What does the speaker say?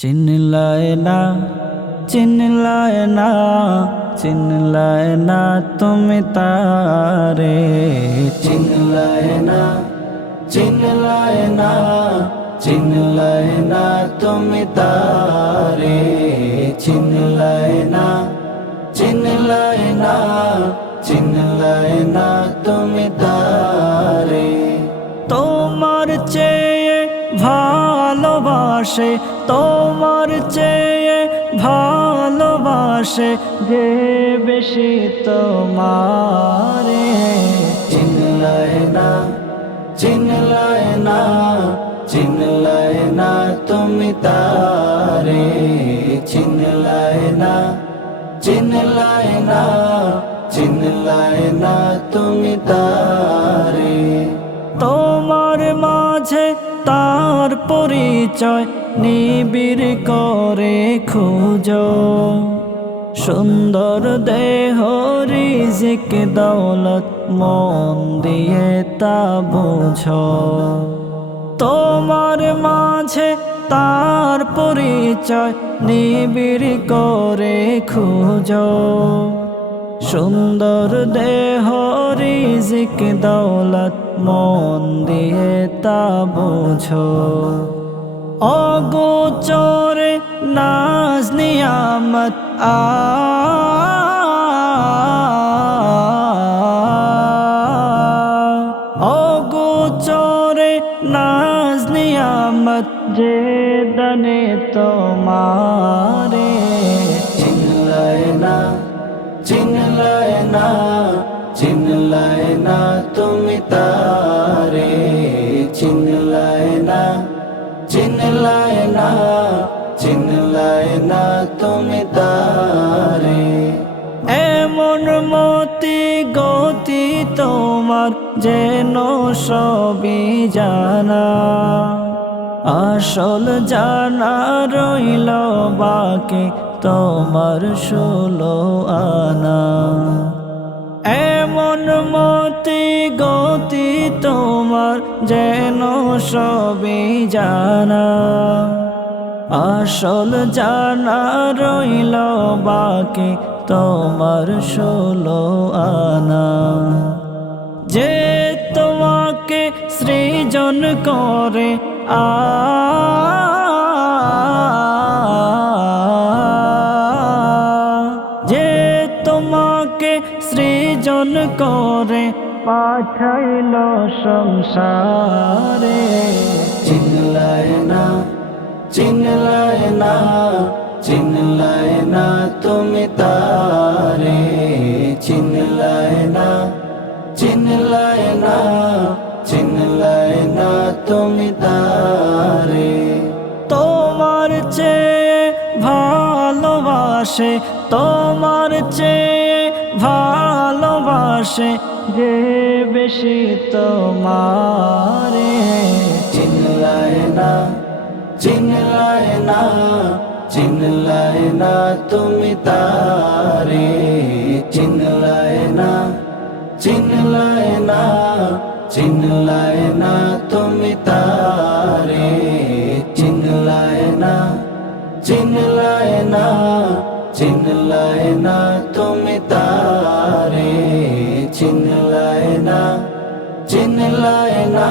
চিনলায় না, চিনলায় না, চিনলায় না তুমি তারে। চিনলায় না, চিনলায় না, চিনলায় না তুমি তারে। চিনলায় না, চিনলায় না, চিনলায় না তুমি তারে। তোমার চেয়ে ভালোবাসে, তোমার চেয়ে ভালোবাসে যে বেশি তোমারে। চিনলায় না, চিনলায় না, চিনলায় না তুমি তারে। চিনলায় না, চিনলায় না, চিনলায় না তুমি তারে। তোমার মাঝে তার পরিচয় নিবিড় করে খুঁজো, সুন্দর দেহ রিজিক দৌলত মন দিয়ে তা বুঝো। তোমার মাঝে তার পরিচয় নিবিড় করে খুঁজো, সুন্দর দেহ রিজিক দৌলত মন দিয়ে তা বুঝো। অগোচরে নাজ নিয়ামত অগোচরে নাজ নিয়ামত যে দনে তোমারে। চিনলায় না, চিনলায় না, চিনলায় না তুমি তারে। চিনলায় না, চিনলায় না, চিনলায় না তুমি তারে। এমন মতি গতি তোমার যেন সবই জানা, আসল জানা রইল বাকি তোমার 16 আনা। এমন মতি গতি তোমার যেন সবই জানা, আসল জানা রইল বাকি তোমার 16 আনা। যে তোমাকে সৃজন করে যে তোমাকে সৃজন করে পাঠাইল সংসারে। চিনলায় না, চিনলায় না, চিনলায় না তুমি তারে। চিনলায় না, চিনলায় না, চিনলায় না তুমি তারে। তোমার চেয়ে ভালোবাসে, তোমার চেয়ে ভালোবাসে যে বেশি তোমারে। চিনলায় না, চিনলায় না, চিনলায় না তুমি তারে। চিনলায় না, চিনলায় না, চিনলায় না তুমি তারে। চিনলায় না, চিনলায় না, চিনলায় না তুমি তারে। চিনলায় না, চিনলায় না।